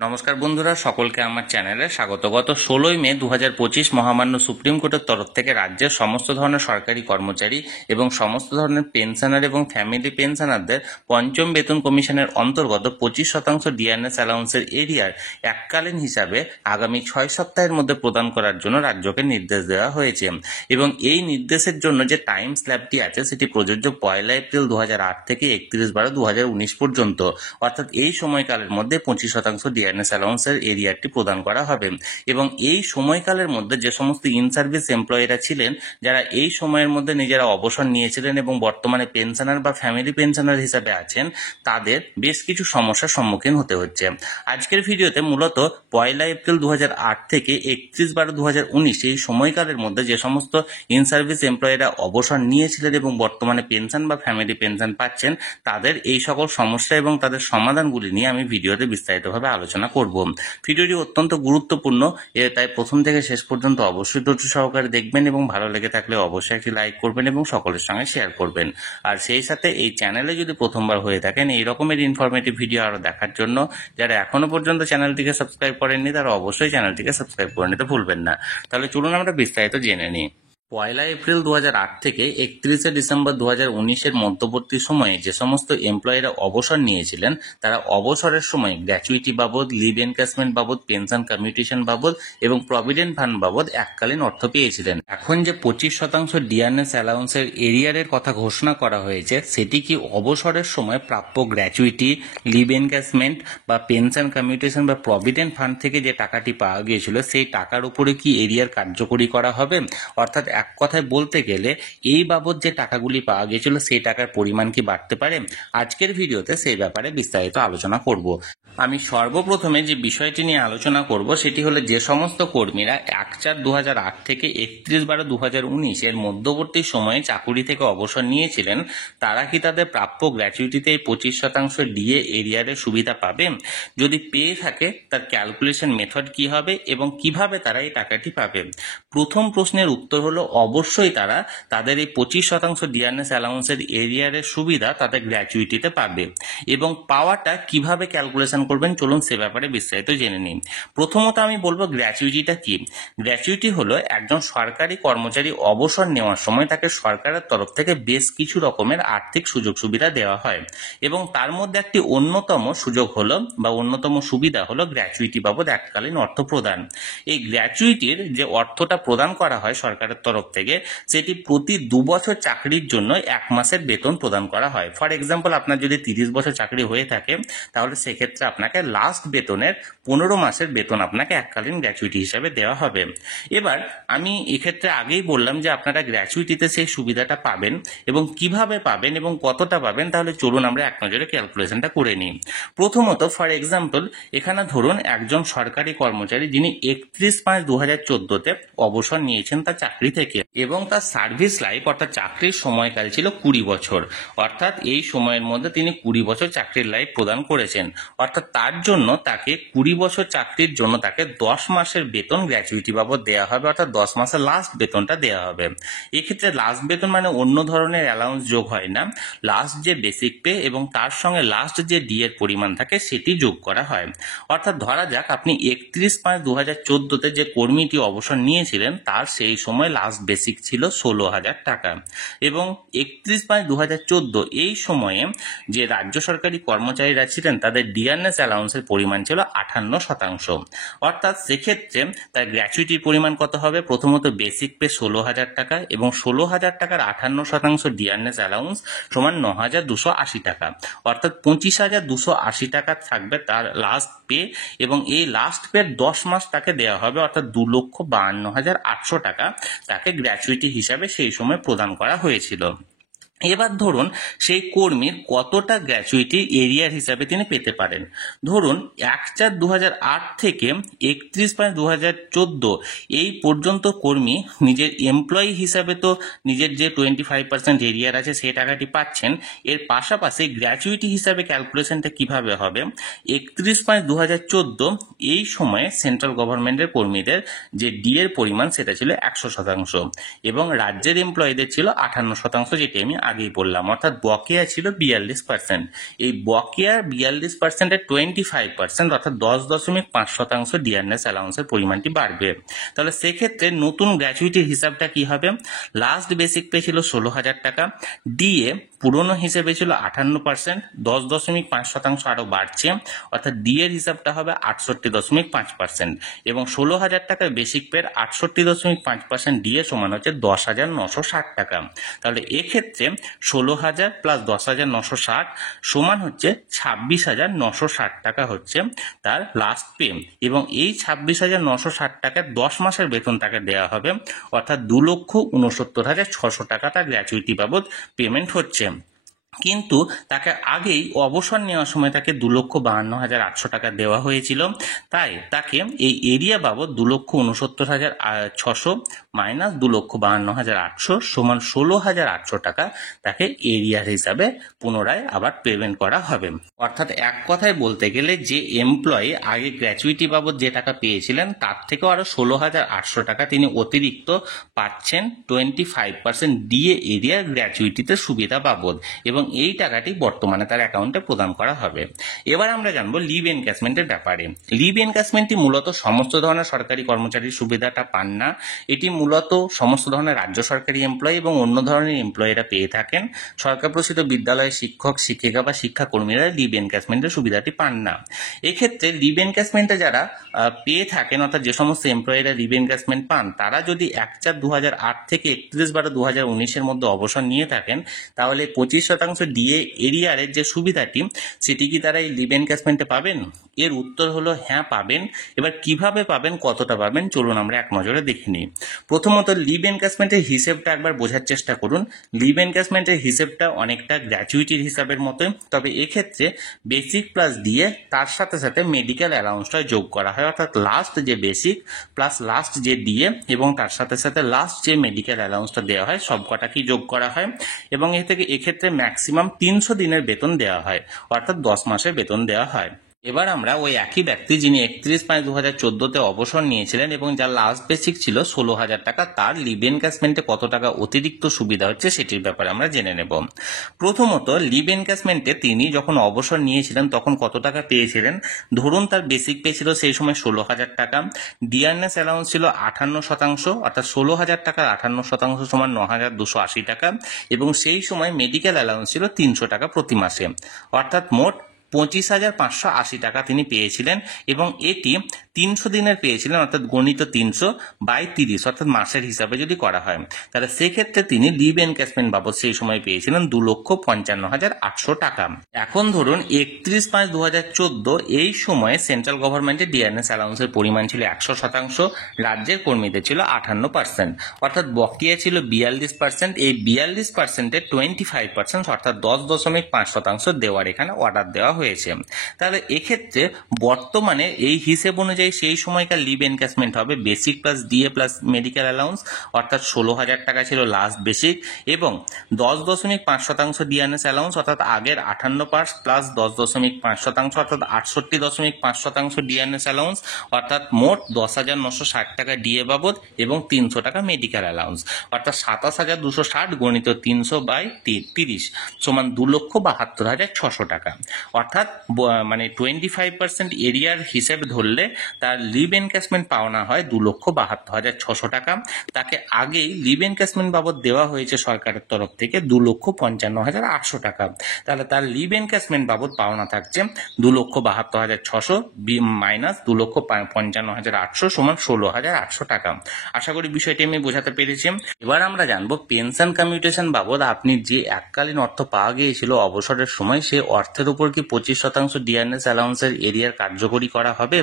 নমস্কার বন্ধুরা, সকলকে আমার চ্যানেলে স্বাগত। গত 16ই মে 2025 মহামান্য সুপ্রিম কোর্টের তরফ থেকে রাজ্যের সমস্ত ধরনের সরকারি কর্মচারী এবং সমস্ত ধরনের পেনশনার এবং ফ্যামিলি পেনশনারদের পঞ্চম বেতন কমিশনের অন্তর্গত 25% ডিএনএস অ্যালাউন্সের এরিয়ার এককালীন হিসাবে আগামী 6 সপ্তাহের মধ্যে প্রদান করার জন্য রাজ্যকে নির্দেশ দেওয়া হয়েছে। এবং এই নির্দেশের জন্য যে টাইম স্ল্যাবটি আছে সেটি প্রযোজ্য 1 এপ্রিল 2008 থেকে 31/12/2019 পর্যন্ত, অর্থাৎ এই সময়কালের মধ্যে 25% ডিএনএস অ্যালাউন্সের এরিয়াটি প্রদান করা হবে। এবং এই সময়কালের মধ্যে যে সমস্ত ইন সার্ভিস এমপ্লয়িরা ছিলেন, যারা এই সময়ের মধ্যে নিজেরা অবসর নিয়েছিলেন এবং বর্তমানে পেনশনার বা ফ্যামিলি পেনশনার হিসাবে আছেন, তাদের বেশ কিছু সমস্যার সম্মুখীন হতে হচ্ছে। আজকের ভিডিওতে মূলত 1 এপ্রিল 2008 থেকে 31/12/2019 এই সময়কালের মধ্যে যে সমস্ত ইন সার্ভিস এমপ্লয়িরা অবসর নিয়েছিলেন এবং বর্তমানে পেনশন বা ফ্যামিলি পেনশন পাচ্ছেন, তাদের এই সকল সমস্যা এবং তাদের সমাধানগুলি নিয়ে আমি ভিডিওতে বিস্তারিতভাবে আলোচনা করব। ভিডিওটি অত্যন্ত গুরুত্বপূর্ণ, তাই প্রথম থেকে শেষ পর্যন্ত অবশ্যই ধৈর্য সহকারে দেখবেন এবং ভালো লেগে থাকলে অবশ্যই একটি লাইক করবেন এবং সকলের সঙ্গে শেয়ার করবেন। আর সেই সাথে এই চ্যানেলে যদি প্রথমবার হয়ে থাকেন এই রকমের ইনফরমেটিভ ভিডিও আরও দেখার জন্য, যারা এখনো পর্যন্ত চ্যানেলটিকে সাবস্ক্রাইব করেননি তারা অবশ্যই চ্যানেলটিকে সাবস্ক্রাইব করে নিতে ভুলবেন না। তাহলে চলুন আমরা বিস্তারিত জেনে নিই। 1 এপ্রিল 2008 থেকে 31 ডিসেম্বর 2019-এর মধ্যবর্তী সময়ে যে সমস্ত এমপ্লয়িরা অবসর নিয়েছিলেন, তারা অবসরের সময় গ্র্যাচুইটি বাবদ, লিভ এনক্যাশমেন্ট বাবদ, পেনশন কমিউটেশন বাবদ এবং প্রভিডেন্ট ফান্ড বাবদ এককালীন অর্থ পেয়েছিলেন। এখন যে 25% ডিআরএস অ্যালাউন্সের এরিয়ারের কথা ঘোষণা করা হয়েছে, সেটি কি অবসরের সময় প্রাপ্য গ্র্যাচুইটি, লিভ এনক্যাশমেন্ট বা পেনশন কমিউটেশন বা প্রভিডেন্ট ফান্ড থেকে যে টাকাটি পাওয়া গিয়েছিল সেই টাকার উপরে কি এরিয়ার কার্যকরী করা হবে? অর্থাৎ এক কথায় বলতে গেলে এই বাবদ যে টাকাগুলি পাওয়া গিয়েছিল সেই টাকার পরিমাণ কি বাড়তে পারে? আজকের ভিডিওতে সেই ব্যাপারে বিস্তারিত আলোচনা করব। আমি সর্বপ্রথমে যে বিষয়টি নিয়ে আলোচনা করব সেটি হলো, যে সমস্ত কর্মীরা 1/4/2008 থেকে 31/12/2019 এর মধ্যবর্তী সময়ে চাকুরি থেকে অবসর নিয়েছিলেন, তারা কি তাদের প্রাপ্য গ্র্যাচুইটিতে 25% ডিএ এরিয়ারের সুবিধা পাবে? যদি পেয়ে থাকে তার ক্যালকুলেশন মেথড কি হবে এবং কিভাবে তারা এই টাকাটি পাবে? প্রথম প্রশ্নের উত্তর হলো অবশ্যই তারা তাদের এই 25% ডিআরএস অ্যালাউন্সের এরিয়ারের সুবিধা তাদের গ্র্যাচুইটিতে পাবে। এবং পাওয়াটা কিভাবে ক্যালকুলেশন করবেন চলুন সে ব্যাপারে বিস্তারিত জেনে নিন। প্রথমত আমি বলবো গ্র্যাচুইটিটা কি। গ্র্যাচুইটি হলো একজন সরকারি কর্মচারী অবসর নেওয়ার সময় তাকে সরকারের তরফ থেকে বেশ কিছু রকমের আর্থিক সুযোগ সুবিধা দেওয়া হয়, এবং তার মধ্যে একটি অন্যতম সুযোগ হলো বা অন্যতম সুবিধা হলো গ্র্যাচুইটি বাবদ এককালীন অর্থ প্রদান। এই গ্র্যাচুইটির যে অর্থটা প্রদান করা হয় সরকারের তরফ থেকে, সেটি প্রতি 2 বছর চাকরির জন্য 1 মাসের বেতন প্রদান করা হয়। ফর এক্সাম্পল, আপনার যদি 30 বছর চাকরি হয়ে থাকে তাহলে সেক্ষেত্রে আপনাকে লাস্ট বেতনের 15 মাসের বেতন আপনাকে এককালীন গ্র্যাচুইটি হিসাবে দেওয়া হবে। এবার আমি এক্ষেত্রে আগেই বললাম যে আপনারা গ্র্যাচুইটিতে সেই সুবিধাটা পাবেন এবং কিভাবে পাবেন এবং কতটা পাবেন, তাহলে চলুন আমরা এক নজরে ক্যালকুলেশনটা করে নিই। প্রথমত ফর এক্সাম্পল, এখানে ধরুন একজন সরকারি কর্মচারী যিনি 31/5/2014-তে অবসর নিয়েছেন তার চাকরি থেকে, এবং তার সার্ভিস লাইফ অর্থাৎ চাকরির সময়কাল ছিল 20 বছর। অর্থাৎ এই সময়ের মধ্যে তিনি 20 বছর চাকরির লাইফ প্রদান করেছেন। অর্থাৎ তার জন্য তাকে 20 বছর চাকরির জন্য তাকে 10 মাসের বেতন গ্র্যাচুইটি বাবদ দেওয়া হবে, অর্থাৎ 10 মাসের লাস্ট বেতনটা দেওয়া হবে। এক্ষেত্রে লাস্ট বেতন মানে অন্য ধরনের অ্যালাউন্স যোগ হয় না, লাস্ট যে বেসিক পে এবং তার সঙ্গে লাস্ট যে ডি এর পরিমাণ থাকে সেটি যোগ করা হয়। অর্থাৎ ধরা যাক আপনি 31/5/2014-তে যে কর্মীটি অবসর নিয়েছিলেন তার সেই সময় লাস্ট বেসিক ছিল 16,000 টাকা, এবং 31/5/2014 এই সময়ে যে রাজ্য সরকারি কর্মচারীরা ছিলেন তাদের ডিআরএস অ্যালাউন্সের পরিমাণ ছিল 58%। অর্থাৎ সেক্ষেত্রে তার গ্র্যাচুইটির পরিমাণ কত হবে? প্রথমত বেসিক পে 16,000 টাকা এবং 16,000 টাকার 58% ডিআরএস অ্যালাউন্স সমান 9,280 টাকা, অর্থাৎ 25,280 টাকা থাকবে তার লাস্ট পে, এবং এই লাস্ট পে 10 মাস তাকে দেওয়া হবে, অর্থাৎ 2,52,800 টাকা তাকে গ্র্যাচুইটি হিসাবে সেই সময় প্রদান করা হয়েছিল। এবার ধরুন সেই কর্মীর কতটা গ্র্যাচুইটি এরিয়ার হিসাবে তিনি পেতে পারেন। ধরুন 1/4/2008 থেকে 31/5/2014 এই পর্যন্ত কর্মী নিজের এমপ্লয়ি হিসাবে তো নিজের যে 25% এরিয়ার আছে সেই টাকাটি পাচ্ছেন, এর পাশাপাশি গ্র্যাচুইটি হিসাবে ক্যালকুলেশনটা কিভাবে হবে? 31/5/2014 এই সময়ে সেন্ট্রাল গভর্নমেন্টের কর্মীদের যে ডি এর পরিমাণ সেটা ছিল 100% এবং রাজ্যের এমপ্লয়িদের ছিল 58%, যেটি আমি আগেই বললাম, অর্থাৎ বকেয়া ছিল 42%। এই বকেয়ার 42%-এর 25% অর্থাৎ 10.5% ডিআরএস অ্যালাউন্সের পরিমাণটি বাড়বে। তাহলে সেক্ষেত্রে নতুন গ্র্যাচুইটির হিসাবটা কি হবে? লাস্ট বেসিক পে ছিল 16,000 টাকা, ডিএ পুরনো হিসেবে ছিল 58%, 10.5% আরো বাড়ছে, অর্থাৎ ডি এর হিসাবটা হবে 68.5%, এবং 16,000 টাকায় বেসিক পের 68.5% ডিএ সমান হচ্ছে 10,960 টাকা। তাহলে এক্ষেত্রে 16,000 প্লাস 10,960 সমান হচ্ছে 26,960 টাকা হচ্ছে তার লাস্ট পে, এবং এই 26,960 টাকায় 10 মাসের বেতন তাকে দেওয়া হবে, অর্থাৎ 2,69,600 টাকা তার গ্র্যাচুইটি বাবদ পেমেন্ট হচ্ছে। কিন্তু তাকে আগেই অবসর নেওয়ার সময় তাকে 2,52,800 টাকা দেওয়া হয়েছিল, তাই তাকে এই এরিয়া বাবদ 2,69,600 মাইনাস 2,52,800 সমান 16,800 টাকা তাকে এরিয়ার হিসাবে পুনরায় আবার পেমেন্ট করা হবে। অর্থাৎ এক কথায় বলতে গেলে যে এমপ্লয়ি আগে গ্র্যাচুইটি বাবদ যে টাকা পেয়েছিলেন তার থেকেও আরো 16,800 টাকা তিনি অতিরিক্ত পাচ্ছেন 25% ডিএ এরিয়ার গ্র্যাচুইটিতে সুবিধা বাবদ, এবং এই টাকাটি বর্তমানে তার অ্যাকাউন্টে প্রদান করা হবে। এবার আমরা জানবো লিভ এনক্যাশমেন্টের ব্যাপারে। লিভ এনক্যাশমেন্টটি মূলত সমস্ত ধরনের সরকারি কর্মচারীর সুবিধাটা পান না, এটি মূলত সমস্ত ধরনের রাজ্য সরকারি এমপ্লয়ি এবং অন্য ধরনের এমপ্লয়িরা পেয়ে থাকেন। সরকার প্রসূত বিদ্যালয়ের শিক্ষক শিক্ষিকা বা শিক্ষাকর্মীরা লিভ এনক্যাশমেন্টের সুবিধাটি পান না। এক্ষেত্রে লিভ এনক্যাশমেন্টে যারা পেয়ে থাকেন, অর্থাৎ যে সমস্ত এমপ্লয়িরা লিভ এনক্যাশমেন্ট পান, তারা যদি 1/4/2008 থেকে 31/12/2019-এর মধ্যে অবসর নিয়ে থাকেন, তাহলে 25% ডিএ এরিয়ারের যে সুবিধাটি সেটি কি তারা এই লিভ এনক্যাশমেন্টে পাবেন? এর উত্তর হলো হ্যাঁ পাবেন। এবার কিভাবে পাবেন, কতটা পাবেন, চলুন আমরা এক নজরে দেখে নিই। প্রথমত লিভ এনক্যাশমেন্টের হিসেবটা একবার বোঝার চেষ্টা করুন। লিভ এনক্যাশমেন্টের হিসেবটা অনেকটা গ্র্যাচুইটির হিসাবের মতোই, তবে এক্ষেত্রে বেসিক প্লাস ডিএ তার সাথে সাথে মেডিকেল অ্যালাউন্সটা যোগ করা হয়, অর্থাৎ লাস্ট যে বেসিক প্লাস লাস্ট যে ডিএ এবং তার সাথে সাথে লাস্ট যে মেডিকেল অ্যালাউন্সটা দেওয়া হয় সব কটাকেই যোগ করা হয়, এবং এক্ষেত্রে ম্যাক্সিমাম 300 দিনের বেতন দেওয়া হয়, অর্থাৎ 10 মাসের বেতন দেওয়া হয়। এবার আমরা ওই একই ব্যক্তি যিনি 31/5/2014-তে অবসর নিয়েছিলেন এবং যার লাস্ট বেসিক ছিল 16,000 টাকা, তার লিভ এনক্যাশমেন্টে কত টাকা অতিরিক্ত সুবিধা হচ্ছে সেটির ব্যাপারে আমরা জেনে নেব। প্রথমত লিভ এনক্যাশমেন্টে তিনি যখন অবসর নিয়েছিলেন তখন কত টাকা পেয়েছিলেন? ধরুন তার বেসিক পে ছিল সেই সময় 16,000 টাকা, ডিআরএস অ্যালাউন্স ছিল 58%, অর্থাৎ 16,000 টাকার 58% সমান 9,280 টাকা, এবং সেই সময় মেডিকেল অ্যালাউন্স ছিল 300 টাকা প্রতি মাসে, অর্থাৎ মোট 25,580 টাকা তিনি পেয়েছিলেন, এবং এটি 300 দিনের পেয়েছিলেন, অর্থাৎ গণিত 300/30, অর্থাৎ মাসের হিসাবে যদি করা হয়, তাহলে সেক্ষেত্রে তিনি লিভ এনক্যাশমেন্ট বাবদ সেই সময় পেয়েছিলেন 2,55,800 টাকা। এখন ধরুন 31/5/2014 এই সময়ে সেন্ট্রাল গভর্নমেন্টের ডিআরএস অ্যালাউন্সের পরিমাণ ছিল 100%, রাজ্যের কর্মীদের ছিল 58%, অর্থাৎ বকেয়া ছিল 42%। এই 42%-এর 25% অর্থাৎ 10.5% দেওয়ার এখানে অর্ডার দেওয়া হয়েছে। তাহলে এক্ষেত্রে বর্তমানে এই হিসেব অনুযায়ী সেই সময়কার লিভ এনক্যাশমেন্ট হবে basic plus DA plus medical allowance, অর্থাৎ 16,000 টাকা ছিল লাস্ট বেসিক, এবং 10.5% ডিআরএস অ্যালাউন্স, অর্থাৎ আগের 58 প্লাস 10.5% অর্থাৎ 68.5% ডিআরএস অ্যালাউন্স, অর্থাৎ মোট 10,960 টাকা ডিএ বাবদ এবং 300 টাকা মেডিকেল অ্যালাউন্স, অর্থাৎ 27,260 গণিত 300/30 সমান 2,72,600 টাকা। অর্থাৎ মানে 25% এরিয়ার হিসেব ধরলে তার লিভ এনক্যাশমেন্ট পাওনা হয় 2,72,600 টাকা। তাকে আগেই লিভ এনক্যাশমেন্ট বাবদ দেওয়া হয়েছে সরকারের তরফ থেকে 2,55,800 টাকা। তাহলে তার লিভ এনক্যাশমেন্ট বাবদ পাওনা থাকছে 2,72,600 মাইনাস 2,55,800 সমান 16,800 টাকা। আশা করি বিষয়টি আমি বোঝাতে পেরেছি। এবার আমরা জানবো পেনশন কমিউটেশন বাবদ আপনি যে এককালীন অর্থ পাওয়া গিয়েছিল অবসরের সময়, সে অর্থের উপর কি 25% ডিআরএস অ্যালাউন্সের এরিয়ার কার্যকরী করা হবে?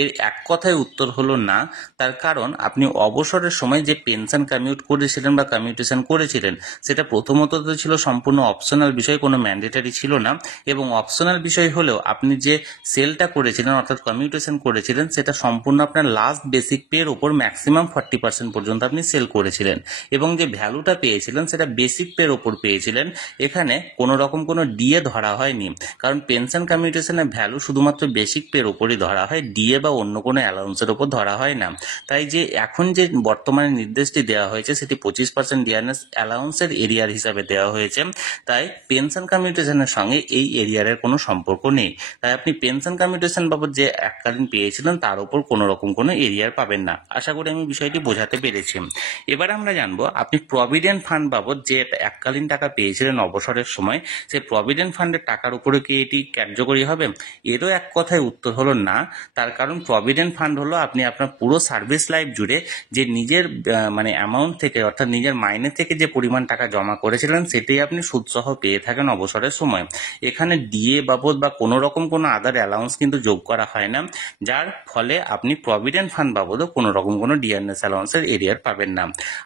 এর এক কথায় উত্তর হলো না। তার কারণ আপনি অবসরের সময় যে পেনশন কমিউট করেছিলেন বা কমিউটেশন করেছিলেন সেটা প্রথমত ছিল সম্পূর্ণ অপশনাল বিষয়, কোনো ম্যান্ডেটারি ছিল না, এবং অপশনাল বিষয় হলেও আপনি যে সেলটা করেছিলেন অর্থাৎ কমিউটেশন করেছিলেন সেটা সম্পূর্ণ আপনার লাস্ট বেসিক পের উপর ম্যাক্সিমাম 40% পর্যন্ত আপনি সেল করেছিলেন, এবং যে ভ্যালুটা পেয়েছিলেন সেটা বেসিক পের উপর পেয়েছিলেন। এখানে কোনো রকম কোনো ডিএ ধরা হয়নি, কারণ পেনশন কমিউটেশনের ভ্যালু শুধুমাত্র বেসিক পের উপরই ধরা হয়, ডিএ বা অন্য কোনো অ্যালাউন্সের উপর ধরা হয় না। তাই যে এখন যে বর্তমানে নির্দেশটি দেওয়া হয়েছে সেটি 25% ডিআরএস অ্যালাউন্সের এরিয়ার হিসাবে দেওয়া হয়েছে। তাই পেনশন কমিউটেশনের সঙ্গে এই এরিয়ারের কোনো সম্পর্ক নেই। তাই আপনি পেনশন কমিউটেশন বাবদ যে এককালীন পেয়েছিলেন তার উপর কোনো রকম কোনো এরিয়ার পাবেন না। আশা করি আমি বিষয়টি বোঝাতে পেরেছি। এবার আমরা জানবো আপনি প্রভিডেন্ট ফান্ড বাবদ যে এককালীন টাকা পেয়েছিলেন অবসরের সময়, সেই প্রভিডেন্ট ফান্ডের টাকার উপরে কি এটি কার্যকরী হবে? এরও এক কথায় উত্তর হলো না। তার কারণ প্রভিডেন্ট ফান্ড হলো আপনি আপনার পুরো সার্ভিস লাইফ জুড়ে যে নিজের মানে অ্যামাউন্ট থেকে অর্থাৎ নিজের মাইনে থেকে যে পরিমাণ টাকা জমা করেছিলেন সেটাই আপনি সুদসহ পেয়ে থাকেন অবসরের সময়। এখানে ডিএ বাবদ বা কোনো রকম কোনো আদার অ্যালাউন্স কিন্তু যোগ করা হয় না, যার ফলে আপনি প্রভিডেন্ট ফান্ড বাবদও কোনো রকম কোনো ডিআরএস অ্যালাউন্সের এরিয়ার পাবেন না।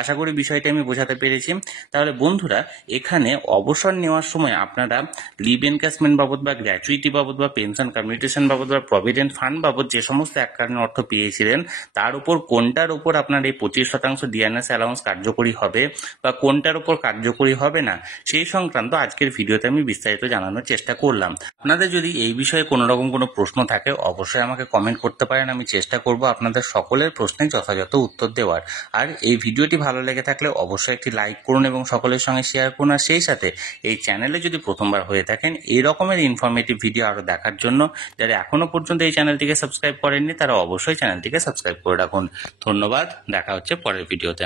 আশা করি বিষয়টি আমি বোঝাতে পেরেছি। তাহলে বন্ধুরা, এখানে অবসর নেওয়ার সময় আপনারা লিভ এনক্যাশমেন্ট বাবদ বা গ্র্যাচুইটি বাবদ বা পেনশন কমিউটেশন বাবদ বা প্রভিডেন্ট ফান্ড বাবদ যে সমস্ত এককালীন অর্থ পেয়েছিলেন তার উপর কোনটার উপর আপনার এই 25% ডিআরএস অ্যালাউন্স কার্যকরী হবে বা কোনটার উপর কার্যকরী হবে না, সেই সংক্রান্ত আজকের ভিডিওতে আমি বিস্তারিত জানানোর চেষ্টা করলাম। আপনাদের যদি এই বিষয়ে কোনো রকম কোনো প্রশ্ন থাকে অবশ্যই আমাকে কমেন্ট করতে পারেন। আমি চেষ্টা করব আপনাদের সকলের প্রশ্নের যথাযথ উত্তর দেওয়ার। আর এই ভিডিওটি ভালো লেগে থাকলে অবশ্যই একটি লাইক করুন এবং সকলের সঙ্গে শেয়ার করুন। আর সেই সাথে এই চ্যানেলে যদি প্রথমবার হয়ে থাকেন এই রকমের ইনফরমেটিভ ভিডিও আরও দেখার জন্য যারা এখনো পর্যন্ত এই চ্যানেলটিকে সাবস্ক্রাইব করেননি তারা অবশ্যই চ্যানেলটিকে সাবস্ক্রাইব করে রাখুন। ধন্যবাদ, দেখা হচ্ছে পরের ভিডিওতে।